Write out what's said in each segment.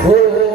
Thank you.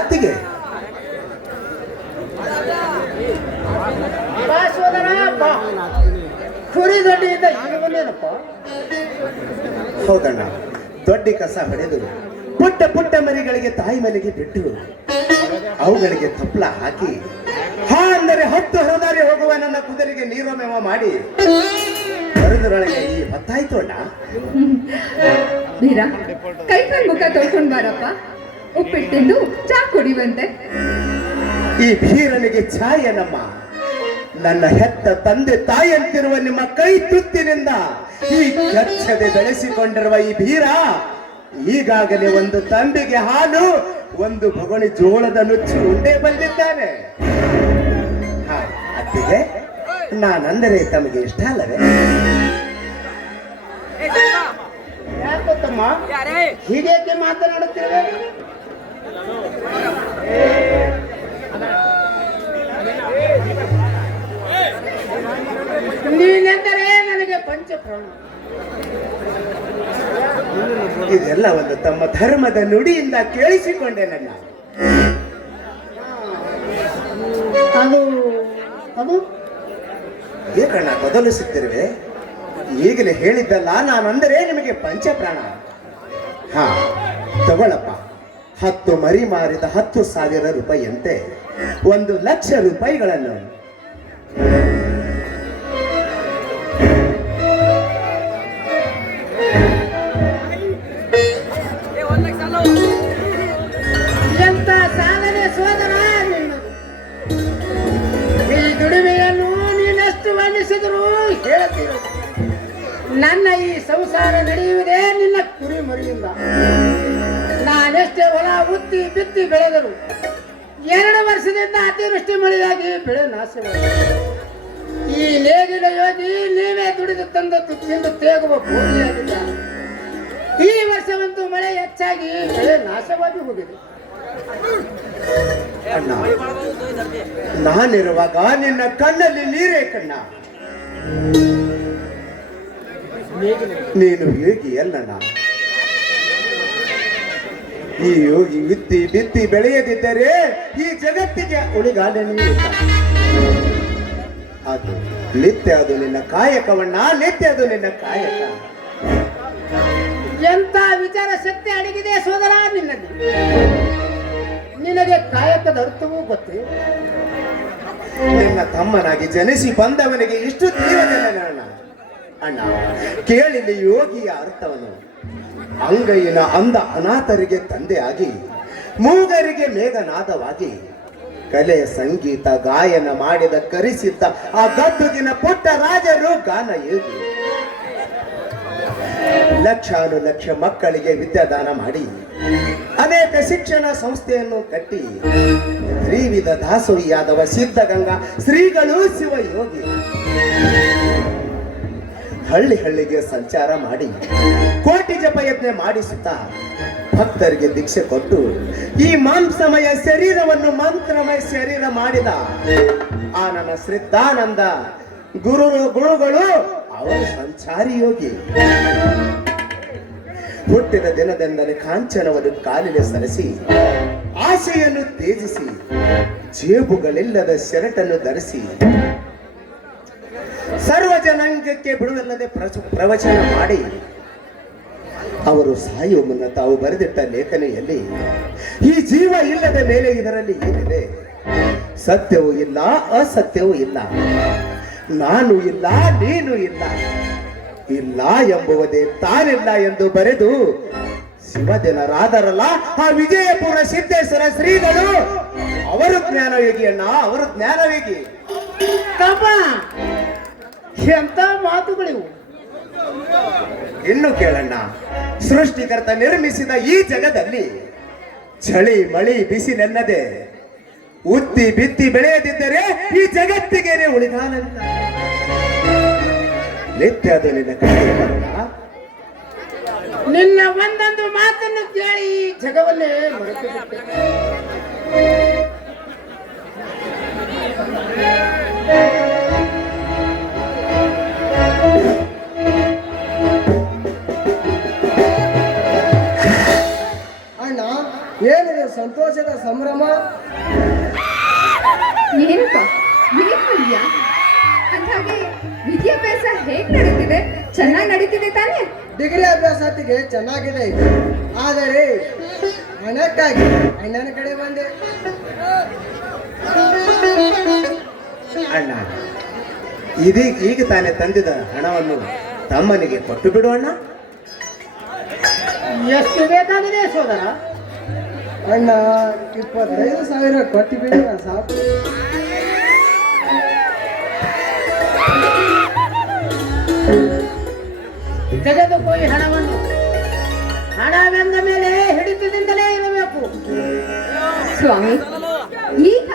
ಅತ್ತಿಗೆ ಕುರಿ ದೊಡ್ಡಿಯಿಂದ ಈಗ ಬಂದೇನಪ್ಪ. ಹೌದಣ್ಣ, ದೊಡ್ಡ ಕಸ ಹೊಡೆದು ಪುಟ್ಟ ಪುಟ್ಟ ಮರಿಗಳಿಗೆ ತಾಯಿ ಮನೆಗೆ ಬಿಟ್ಟು ಅವುಗಳಿಗೆ ತಪ್ಪಲ ಹಾಕಿ ಹಾ ಅಂದರೆ 10 ಹರದಾರಿ ಹೋಗುವ ನನ್ನ ಕುದುರೆಗೆ ನೀರಮೇವ ಮಾಡಿ ಬರದರೊಳಗೆ ಈ ಹೊತ್ತಾಯ್ತು ಅಣ್ಣ. ಬೀರ ಕೈ ಮುಖ ತೊಳ್ಕೊಂಡ್ ಬಾರಪ್ಪ, ಉಪ್ಪಿಟ್ಟಿಂದು ಚಾ ಕುಡಿಯುವಂತೆ. ಈ ಭೀರನಿಗೆ ಛಾಯ ನಮ್ಮ ನನ್ನ ಹೆತ್ತ ತಂದೆ ತಾಯಿಯಂತಿರುವ ನಿಮ್ಮ ಕೈ ತುತ್ತಿನಿಂದ ಈ ಕೆಚ್ಚದೆ ಬೆಳೆಸಿಕೊಂಡಿರುವ ಈ ಭೀರ ಈಗಾಗಲೇ ಒಂದು ತಂಬಿಗೆ ಹಾಲು, ಒಂದು ಬೊಗಣಿ ಜೋಳದ ನುಚ್ಚು ಉಂಡೆ ಬಂದಿದ್ದಾನೆ. ಅತ್ತಿಗೆ, ನಾನಂದರೆ ತಮಗೆ ಇಷ್ಟ ಅಲ್ಲವೇ? ಯಾಕೊತ್ತಮ್ಮ ಹೀಗೇಕೆ ಮಾತನಾಡುತ್ತೇವೆ? ನೀನೆಂದರೆ ನನಗೆ ಪಂಚಪ್ರಾಣ. ಇದೆಲ್ಲ ಒಂದು ತಮ್ಮ ಧರ್ಮದ ನುಡಿಯಿಂದ ಕೇಳಿಸಿಕೊಂಡೆ ನನ್ನ. ಅದು ಅದು ಏಕಣ್ಣ ಬದಲಿಸುತ್ತಿರುವೆ? ಈಗಲೇ ಹೇಳಿದ್ದಲ್ಲ, ನಾನಂದರೆ ನಿಮಗೆ ಪಂಚಪ್ರಾಣ. ಹಾ ತಗೊಳಪ್ಪ, 10 ಮರಿ ಮಾರಿದ 10,000 ರೂಪಾಯಿಯಂತೆ 1,00,000 ರೂಪಾಯಿಗಳನ್ನು. ಎಂತ ಸಾಧನೆ ಸೋದರ ನಿನ್ನದು. ಈ ದುಡಿಮೆಯನ್ನು ನೀನೆಷ್ಟು ವರ್ಣಿಸಿದರೂ ಹೇಳುತ್ತೀರ. ನನ್ನ ಈ ಸಂಸಾರ ನಡೆಯುವುದೇ ನಿನ್ನ ಕುರಿ ಮರಿಯಿಂದ. ನಾನೆಷ್ಟೇ ಹೊಲ ಉತ್ತಿ ಬಿತ್ತಿ ಬೆಳೆದರು 2 ವರ್ಷದಿಂದ ಅತಿವೃಷ್ಟಿ ಮಳೆಯಾಗಿ ಬೆಳೆ ನಾಶವಾಗಿದೆ. ಈ ನೇಗಿಲ ಯೋಗಿ ನೀವೇ ದುಡಿದು ತಂದ ತುತ್ತಿಂದು ತೇಗುವ ಭೂಮಿಯಾಗಿಲ್ಲ. ಈ ವರ್ಷವಂತೂ ಮಳೆ ಹೆಚ್ಚಾಗಿ ಬೆಳೆ ನಾಶವಾಗಿ ಹೋಗಿದೆ. ಅಣ್ಣ, ನಾನಿರುವಾಗ ನಿನ್ನ ಕಣ್ಣಲ್ಲಿ ನೀರೇ ಕಣ್ಣ. ನೀನು ಯೋಗಿ ಅಲ್ಲಣ್ಣ. ಈ ಯೋಗಿ ಬಿತ್ತಿ ಬಿತ್ತಿ ಬೆಳೆಯದಿದ್ದರೆ ಈ ಜಗತ್ತಿಗೆ ಉಳಿಗಾಲನೇ ಇಲ್ಲ. ಅದು ನಿತ್ಯ, ಅದು ನಿನ್ನ ಕಾಯಕವಣ್ಣ, ನಿತ್ಯ ಅದು ನಿನ್ನ ಕಾಯಕ. ಎಂತ ವಿಚಾರ ಶಕ್ತಿ ಅಡಗಿದೆ ಸೋದರ ನಿನ್ನಲ್ಲಿ. ನಿನಗೆ ಕಾಯಕದ ಅರ್ಥವೂ ಗೊತ್ತೇ? ನಿನ್ನ ತಮ್ಮನಾಗಿ ಜನಿಸಿ ಬಂದವನಿಗೆ ಇಷ್ಟು ತೀವ್ರದಿಲ್ಲ ಅಣ್ಣ. ಕೇಳಿಲಿ ಯೋಗಿಯ ಅರ್ಥವನ್ನು. ಅಂಗೈನ ಅಂದ ಅನಾಥರಿಗೆ ತಂದೆಯಾಗಿ, ಮೂಗರಿಗೆ ಮೇಘನಾದವಾಗಿ, ಕಲೆ ಸಂಗೀತ ಗಾಯನ ಮಾಡಿದ ಕರಿಸಿದ್ದ ಆ ಗದ್ದುಗಿನ ಪುಟ್ಟ ರಾಜರು ಗಾನ ಯೋಗಿ. ಲಕ್ಷಾನುಲಕ್ಷ ಮಕ್ಕಳಿಗೆ ವಿದ್ಯಾದಾನ ಮಾಡಿ ಅನೇಕ ಶಿಕ್ಷಣ ಸಂಸ್ಥೆಯನ್ನು ಕಟ್ಟಿ ತ್ರಿವಿಧ ದಾಸೋಹಿಯಾದವ ಸಿದ್ಧಗಂಗಾ ಶ್ರೀಗಳು ಶಿವಯೋಗಿ. ಹಳ್ಳಿ ಹಳ್ಳಿಗೆ ಸಂಚಾರ ಮಾಡಿ ಕೋಟಿ ಜಪಯತ್ನ ಮಾಡಿಸುತ್ತಾ ಭಕ್ತರಿಗೆ ದೀಕ್ಷೆ ಕೊಟ್ಟು ಈ ಮಾಂಸಮಯ ಶರೀರವನ್ನು ಮಂತ್ರಮಯ ಶರೀರ ಮಾಡಿದ ಆ ನನ್ನ ಶ್ರೀದಾನಂದ ಗುರುಗಳು ಅವರು ಸಂಚಾರಿ ಯೋಗಿ. ಹುಟ್ಟಿದ ದಿನದಿಂದಲೇ ಕಾಂಚನವನ್ನು ಕಾಲಿಗೆ ಸರಿಸಿ ಆಸೆಯನ್ನು ತೇಜಿಸಿ ಜೇಬುಗಳಿಲ್ಲದ ಶರಟನ್ನು ಧರಿಸಿ ಸರ್ವ ಜನಾಂಗಕ್ಕೆ ಬಿಡುವಿಲ್ಲದೆ ಪ್ರವಚನ ಮಾಡಿ ಅವರು ಸಾಯುವ ಮುನ್ನ ತಾವು ಬರೆದಿಟ್ಟ ಲೇಖನೆಯಲ್ಲಿ ಈ ಜೀವ ಇಲ್ಲದ ಮೇಲೆ ಇದರಲ್ಲಿ ಏನಿದೆ? ಸತ್ಯವೂ ಇಲ್ಲ, ಅಸತ್ಯವೂ ಇಲ್ಲ, ನಾನು ಇಲ್ಲ, ನೀನು ಇಲ್ಲ, ಇಲ್ಲ ಎಂಬುವುದೇ ತಾನಿಲ್ಲ ಎಂದು ಬರೆದು ಶಿವಜನರಾದರಲ್ಲ ಆ ವಿಜಯಪುರ ಸಿದ್ದೇಶ್ವರ ಶ್ರೀಗಳು ಅವರು ಜ್ಞಾನಯೋಗಿಯಣ್ಣ, ಅವರು ಜ್ಞಾನಯೋಗಿ. ಎಂತ ಮಾತುಗಳಿವು. ಇನ್ನು ಕೇಳಣ್ಣ, ಸೃಷ್ಟಿಕರ್ತ ನಿರ್ಮಿಸಿದ ಈ ಜಗದಲ್ಲಿ ಚಳಿ ಮಳಿ ಬಿಸಿಲೆನ್ನದೆ ಉತ್ತಿ ಬಿತ್ತಿ ಬೆಳೆಯದಿದ್ದರೆ ಈ ಜಗತ್ತಿಗೆ ಉಳಿಗಾಲವಿಲ್ಲ. ನಿತ್ಯ ಅದು ನಿನ್ನ ಕಾರ್ಯವಲ್ಲ. ನಿನ್ನ ಒಂದೊಂದು ಮಾತನ್ನು ಕೇಳಿ ಈ ಜಗವನ್ನೇ ಮರೆತು ಬಿಟ್ಟೆ. ಅಣ್ಣ, ಏನಿದೆ ಸಂತೋಷದ ಸಂಭ್ರಮ? ಏನಪ್ಪ ಏನ್ ಮಾಡಿದ್ಯಾ? ಅಂದ್ಹಾಗೆ ವಿದ್ಯಾಭ್ಯಾಸ ಹೇಗ್ ನಡೀತಿದೆ? ಚೆನ್ನಾಗಿ ನಡೀತಿದೆ ತಾನೇ? ಡಿಗ್ರಿ ಅಭ್ಯಾಸತಿಗೆ ಚೆನ್ನಾಗಿದೆ, ಆದರೆ ಹಣಕ್ಕಾಗಿ ಅಣ್ಣನ ಕಡೆ ಬಂದೆ. ಅಣ್ಣ, ಇದೀಗ ಈಗ ತಾನೇ ತಂದಿದ ಹಣವನ್ನು ತಮ್ಮನಿಗೆ ಕೊಟ್ಟು ಬಿಡು ಅಣ್ಣ. ಎಷ್ಟು ಬೇಕಾಗಿದೆ ಸೋದರ? ಅಣ್ಣ 25,000 ಕೊಟ್ಟು ಬಿಡಿ ಸಾಕು. ತೆಗೆದುಕೋ ಈ ಹಣವನ್ನು. ಹಣವೆಂದ ಮೇಲೆ ಹಿಡಿತದಿಂದಲೇ ಇರಬೇಕು. ಸ್ವಾಮಿ, ಈಗ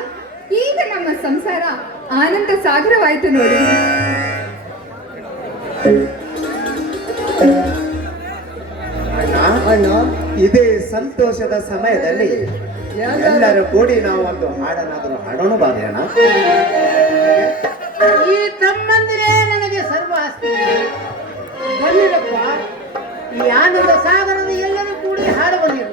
ಈಗ ನಮ್ಮ ಸಂಸಾರ ಆನಂದ ಸಾಗರವಾಯ್ತು ನೋಡಿ. ಅಣ್ಣ, ಇದೇ ಸಂತೋಷದ ಸಮಯದಲ್ಲಿ ಎಲ್ಲರೂ ಕೂಡಿ ನಾವು ಒಂದು ಹಾಡನ್ನಾದರೂ ಹಾಡೋಣ ಬಾರಿ ಅಣ್ಣ. ಈ ತಮ್ಮಂದಿರೇ ನನಗೆ ಸರ್ವ ಆಸ್ತಿ. ಬನ್ನಿರಪ್ಪ, ಈ ಆನಂದ ಸಾಗರದ ಎಲ್ಲರೂ ಕೂಡಿ ಹಾಡ ಬಂದಿರು.